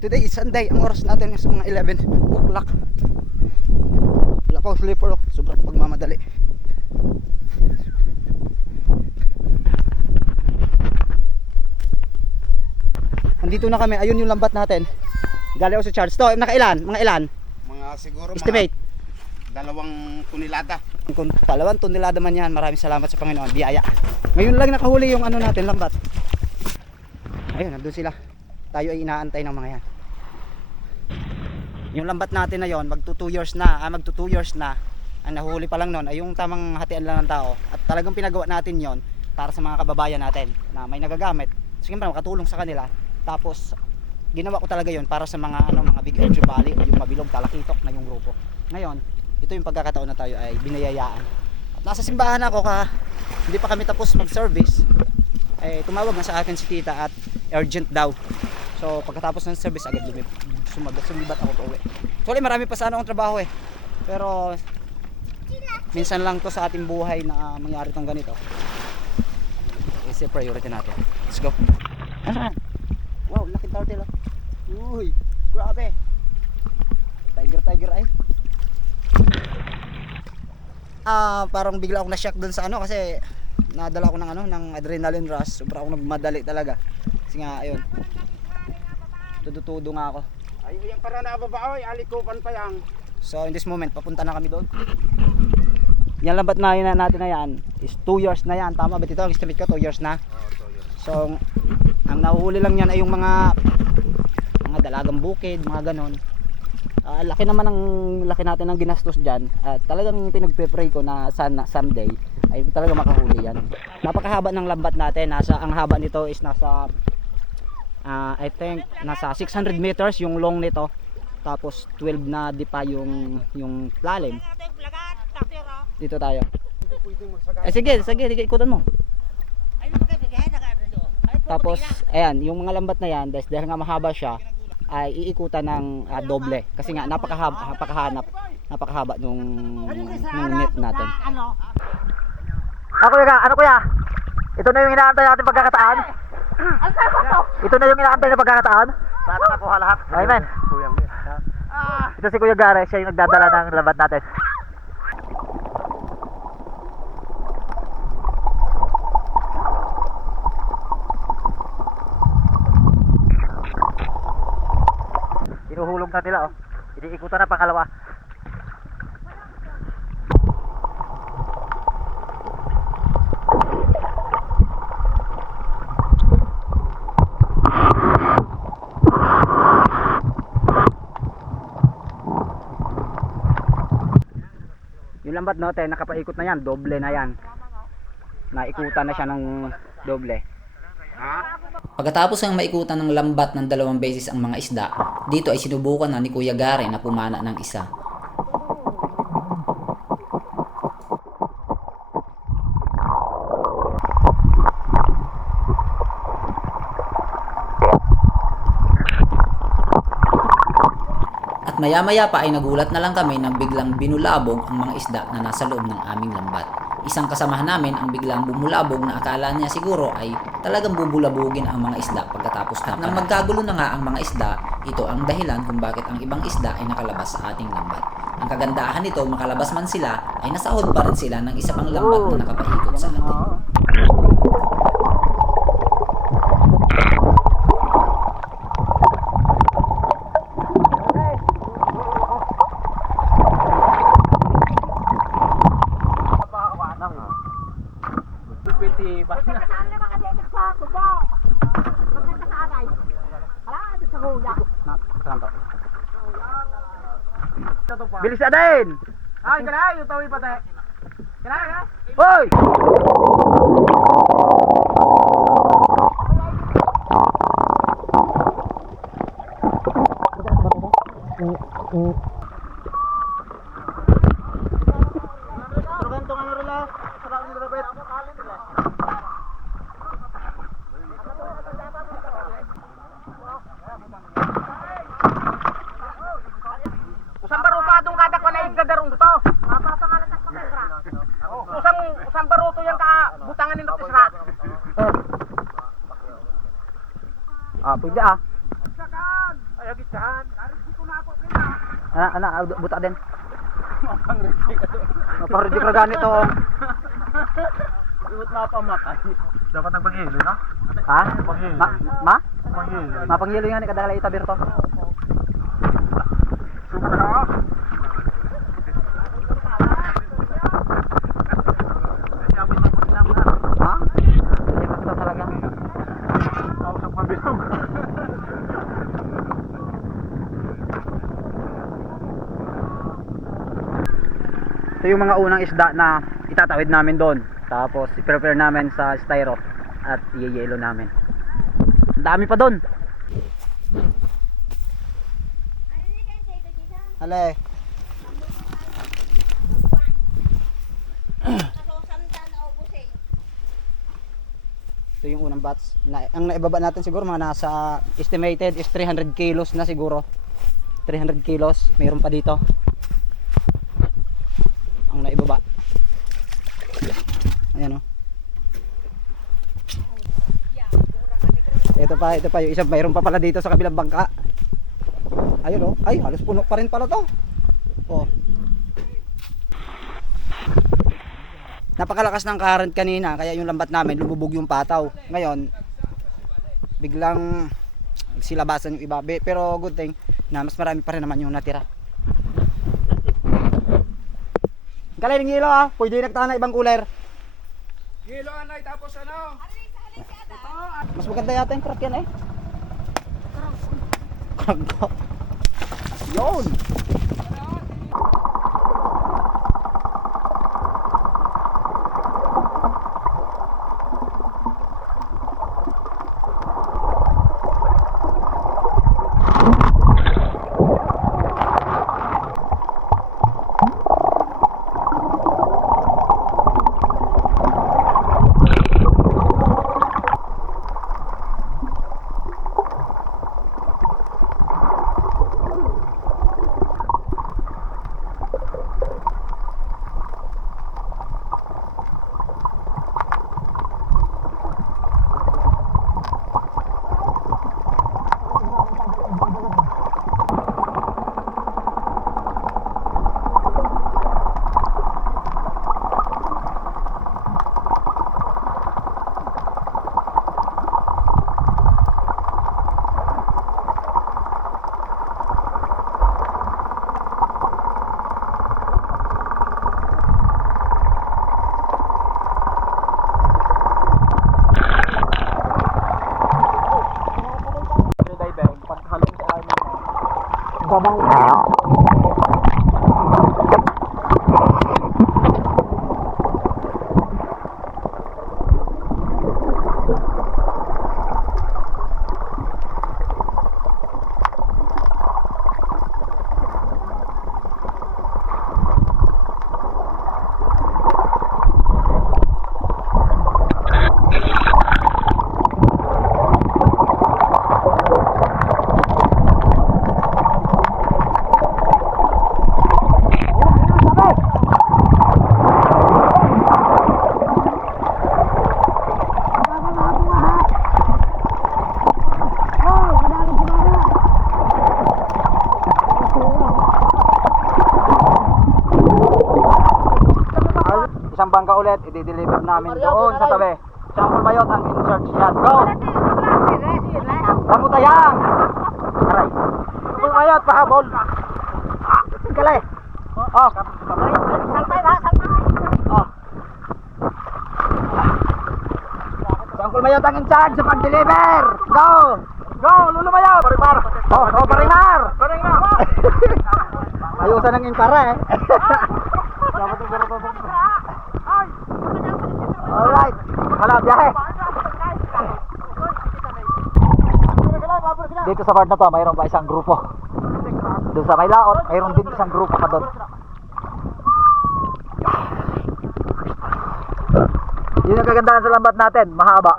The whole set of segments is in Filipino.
Today is Sunday. Ang oras natin is mga 11 o'clock. Wala pa ako sleeper. Sobrang pagmamadali. Andito na kami. Ayun yung lambat natin. Gali ako sa charge. To, nakailan? Mga ilan? Mga siguro Estimate. mga 2 tonelada. Kung 2 tonelada man yan, maraming salamat sa Panginoon. Biyaya. Ngayon lang nakahuli yung ano natin, lambat. Ayun, nandun sila. Tayo ay inaantay ng mga yan. Yung lambat natin na yon, magto 2 years na. Magto 2 years na. Ang nahuli pa lang nun ay yung tamang hatian lang ng tao. At talagang pinagawa natin yon para sa mga kababayan natin na may nagagamit. Siyempre makatulong sa kanila. Tapos ginawa ko talaga yon para sa mga mga Big Edge Valley o yung Mabilog, Talakitok na yung grupo. Ngayon, ito yung pagkakataon na tayo ay binayayaan. At nasa simbahan ako hindi pa kami tapos mag-service. Tumawag na sa akin si tita at urgent daw. So pagkatapos ng service agad sumibat ako pa uwi. Actually marami pa sana akong trabaho pero minsan lang to sa ating buhay na mangyari tong ganito. Ito yung priority natin. Let's go. Wow, laki turtle. Uy, grabe. Tiger ay. Parang bigla akong na-shock dun sa kasi nadala ako ng adrenaline rush. Sobra akong nagmadali talaga. Kasi nga ayun. Tudo nga ako. Ay, yung para na babaoy, alikupan pa yang. So in this moment, papunta na kami doon. Yan lambat na natin na yan is 2 years na yan. Tama ba ito? Ang estimate ko 2 years na. So ang nahuhuli lang yan ay yung mga dalagang bukid, mga ganon. Laki naman ang laki natin ng ginastos dyan. At talagang pinagpe-pray ko na sana someday ay talaga makahuli yan. Napakahaba ng lambat natin. Ang haba nito is nasa I think nasa 600 meters yung long nito. Tapos 12 na di pa yung lalim. Dito tayo. Sige, ikutan mo. Tapos ayan, yung mga lambat na yan, dahil nga mahaba siya, ay iikutan ng doble kasi nga napakahaba nung net natin. Ano kuya? Ito na yung inaantay natin pagkakataan. Ito na yung inaantay na pagkakataan. Sana nakuha lahat. Amen. Ito si Kuya Gare, siya yung nagdadala ng lambat natin. Hinuhulog na nila iniikutan na pangalawa. Yung lambat natin nakapaikot na yan, doble na yan. Naikutan na siya ng doble. Pagkatapos ng maikutan ng lambat ng 2 beses ang mga isda, dito ay sinubukan na ni Kuya Gare na pumana ng isa. At maya-maya pa ay nagulat na lang kami nang biglang binulabog ang mga isda na nasa loob ng aming lambat. Isang kasamahan namin ang biglang bumulabog na akala niya siguro ay talagang bubulabugin ang mga isda pagkatapos na. Nang magkagulo na nga ang mga isda, ito ang dahilan kung bakit ang ibang isda ay nakalabas sa ating lambat. Ang kagandahan nito, makalabas man sila, ay nasahod pa rin sila ng isa pang lambat na nakapaikot sa atin. Bilis na din! Ay, kaya yung tawi pati. Kaya. Hoy! Usang barutadong kadak na igadarong to. Usang baruto yang ka butangan nindot isra. Ah, pwede ah. Sakan! Ay, agit sahan. Karin dito na ako nila. Buta din. Mapang-reject ka. Mapang-reject ra ganito. Ibut mapamatay. Dapat ang pang-hilo, no? Ha? Panghilo. Ma? Panghilo. Mapanghilo nga ni kadala itabir to. Super ka. Ha? Ay, basta talaga. Kausap ka bilog. Ito yung mga unang isda na itatawid namin doon. Tapos i-prepare namin sa styro at i-yelo namin. Ang dami pa doon. Hale. Ito yung unang batch. Ang naibaba natin siguro mga nasa estimated is 300 kilos na siguro. 300 kilos. Mayroon pa dito. Ang naibaba. Ayan o. Ito pa yung isa, mayroon pa pala dito sa kabilang bangka. Ayun o. Ay, halos puno pa rin pala to. Oh. Napakalakas ng current kanina, kaya yung lambat namin lumubog yung pataw. Ngayon, biglang nagsilabasan yung iba. Pero good thing na mas marami pa rin naman yung natira. Kalay ng hilo ah, pwede nagtana ibang cooler. Hilo anay, tapos ano? Mas maganda yata yung crack yan eh. Karangko. Yun. Isang bangka ulit, i-deliver namin doon sa tabi. Sampol Mayot ang in-search yan. Go! Pamutayang! Aray. Sampol Mayot, pahabol. Kale. Oh. Oh. Sampol Mayot ang in-charge sa pag-deliver. Go! Go, Lolo Mayot! Parimar! Oh, Parimar! Parimar! Ayusan ng impara eh. Alright. Wala, biyahe. Dito sa part na to, mayroon pa isang grupo. Doon sa Maylaot, mayroon din isang grupo pa doon. Yun ang kagandahan sa lambat natin, mahaba.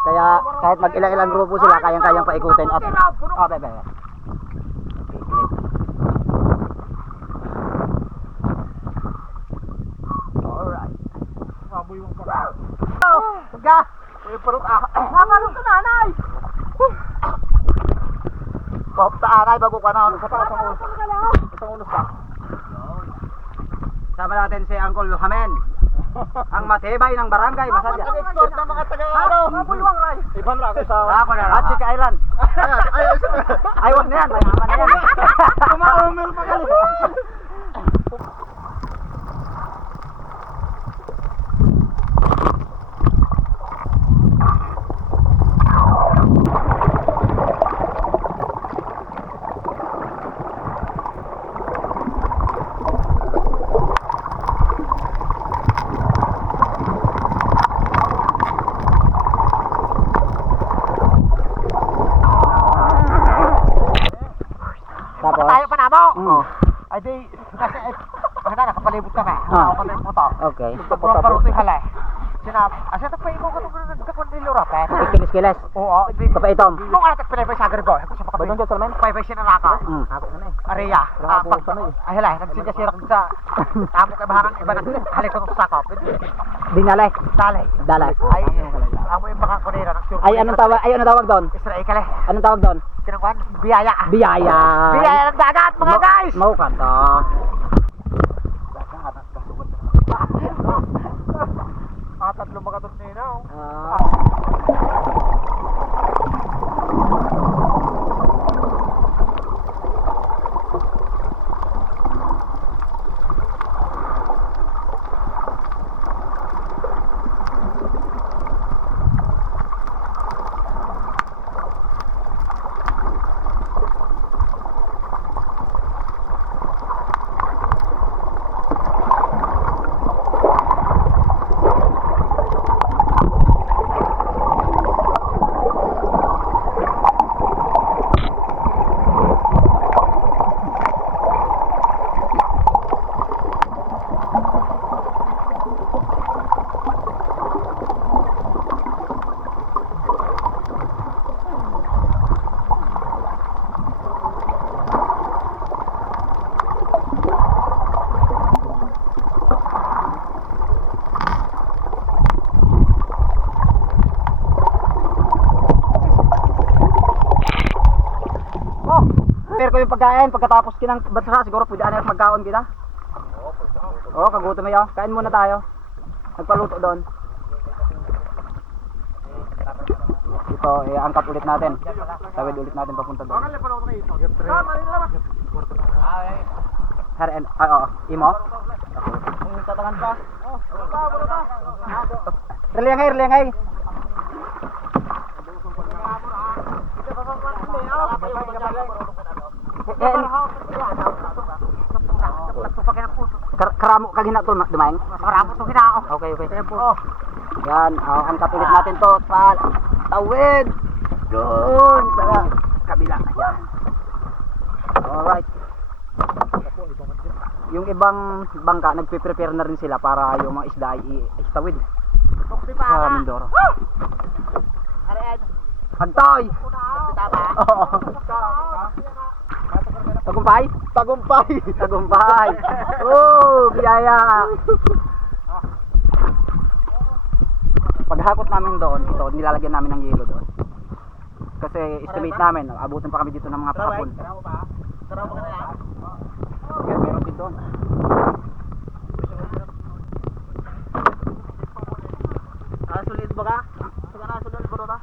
Kaya kahit mag-ilang-ilang grupo sila, kayang-kayang paikutin at bebe. Alright. Maboy mong pala. Huwag ka! Parot ah. Parot ka nanay. Pop sa anay bago ka na. Sa isang unos ka. Sama natin si Uncle Hamen. Ang matibay ng barangay, Masaya. Ang export ng mga taga ano. Bulwang ray. Ibang rako sa. Ako na At Chica Island. Ay, wag na yan. Mayaman na yan. Tumaumil pa kali. Tapos? Tayo pa namo. Mm. Ay di kasi bakit nakapalibot kami. Ah. Ako kami mo to. Okay. Pagpaparo to halay. Sinap, asa ta pa imo ko nagkakon ni Lura pa. Kilis-kilis. Oo, Kapaitom. nung anak pinay sa gargo. Ako sa pakapay. Badong sa men. Pay siya na naka. Ako na eh. Area. Pag ay halay, nagsidya siya sa tamo kay baharan iba nang halik ko sa sakop. Dinalay. Dali. Dalay. Ay, amo yung bakakonera ng sure. Ay, anong tawag doon? Israel kale. Anong tawag doon? Kinangwan, biyaya. Biyaya. Biyaya ng dagat mga guys. Mau ka to. Tatlo makatot nino. Pero ko yung pagkain, pagkatapos kinang batsa siguro pwede ano magkaon kita. Oo, kagutom ayo. Kain muna tayo. Nagpaluto doon. Ito, angkat ulit natin. Tawid ulit natin papunta doon. Ay, oo. Imo? Okay. Tatangan pa. Relengay. Karamo kag hinatol dumaing. Karamo to hinao. Okay. Yan, angkat ulit natin to sa tawid. Doon sa kabila. Yan. Alright. Yung ibang bangka nagpe-prepare na rin sila para yung mga isda ay istawid sa Mindoro. Pagtoy! Oo. Tagumpay? Tagumpay! Oh, biyaya! Paghakot namin doon, ito, nilalagyan namin ng yelo doon. Kasi estimate namin, abutin pa kami dito ng mga hapon. Yan, meron din doon. Sulit ba ka? Saka sulit ba ta?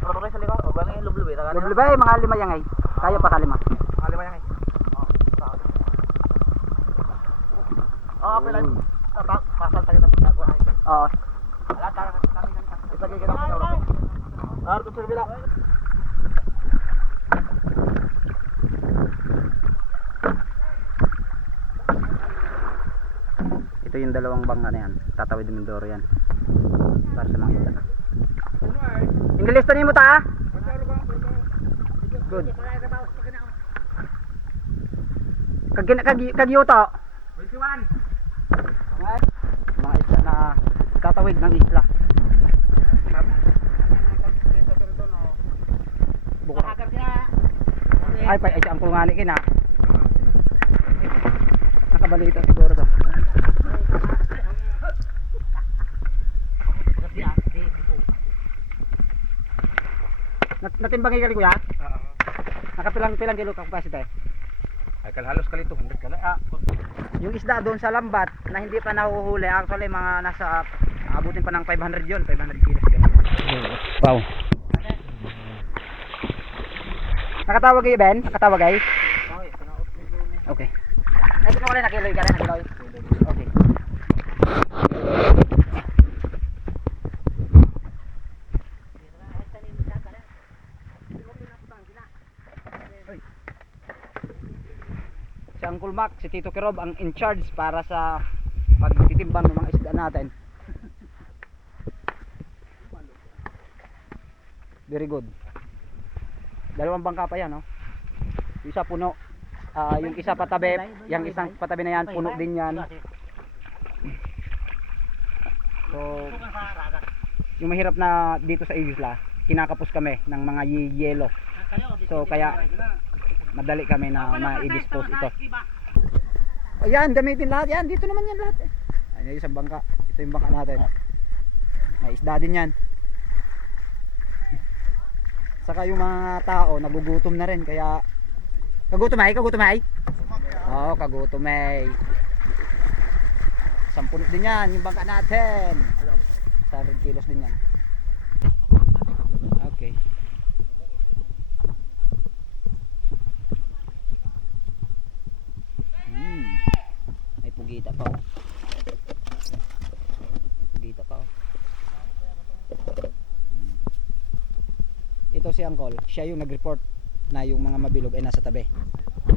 Ano sa likod? O galing lublubay ta. Lublubay, mga 5 yan ay. Kaya pa ka 5. Lima yan. Oh, pelan. Pasal tayo ng pagkakuha. Oo. Wala tayo kami nang isagay kita sa ulo. Narto sa bila. Ito yung dalawang bangka na yan. Tatawid ng Mindoro yan. Para sa mga isda. Ingilista niyo mo ta? Good. Kagyuto. Mga isla na tatawid ng isla. Buko. Ay ang kulungani kina. Nakabalita siguro to. Natimbang ikali kuya? Nakapilang kilo capacity? Ay halos kalito 100 kala. Yung isda doon sa lambat na hindi pa nahuhuli, actually mga nasa abutin pa ng 500 yun, 500 kilos yun. Wow. Nakatawag kayo Ben? Nakatawag ay? Okay. Ay, kung wala nakiloy ka rin, nakiloy. Okay. Si Uncle Mac, si Tito Kirob ang in charge para sa pagtitimbang ng mga isda natin. Very good. Dalawang bangka pa yan, no? Yung isa puno. Yung isa patabi, yung isang patabi na yan, puno din yan. So, yung mahirap na dito sa isla, kinakapos kami ng mga yelo. So, kaya madali kami na ma-dispose ito. Ayan, gamitin lahat yan. Dito naman yan lahat. Ayan yung isang bangka. Ito yung bangka natin. May isda din yan. Saka yung mga tao nagugutom na rin, kaya kagutom ay? Oo, kagutom ay. 10 din yan yung bangka natin. 100 kilos din yan. Okay. May pugita pa, oh. May pugita pa, oh. Ito si Uncle, siya yung nag-report na yung mga mabilog ay nasa tabi.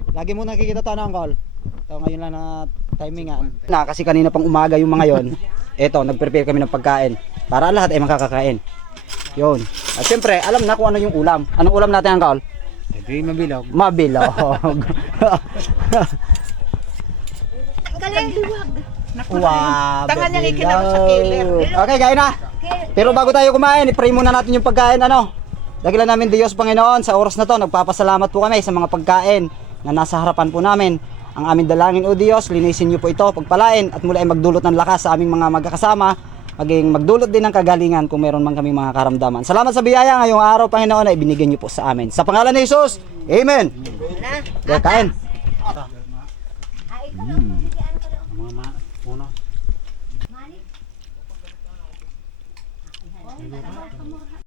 Lagi mo nakikita to na Uncle. Ito ngayon lang na timingan. Na kasi kanina pang umaga yung mga yon. Ito, nag-prepare kami ng pagkain para lahat ay makakakain. Yun. At syempre, alam na kung ano yung ulam. Anong ulam natin Uncle? Hindi mabilog. Mabilog. Wow, Tangan niya ikinabot sa killer. Okay, kain na. Pero bago tayo kumain, i-pray muna natin yung pagkain, ano. Dakilan namin Diyos Panginoon, sa oras na to, nagpapasalamat po kami sa mga pagkain na nasa harapan po namin. Ang aming dalangin, O Diyos, linisin niyo po ito, pagpalain, at mula ay magdulot ng lakas sa aming mga magkakasama, maging magdulot din ng kagalingan kung meron man kami mga karamdaman. Salamat sa biyaya ngayong araw, Panginoon, na ibinigay niyo po sa amin. Sa pangalan ni Jesus, Amen. Kaya kain. Mga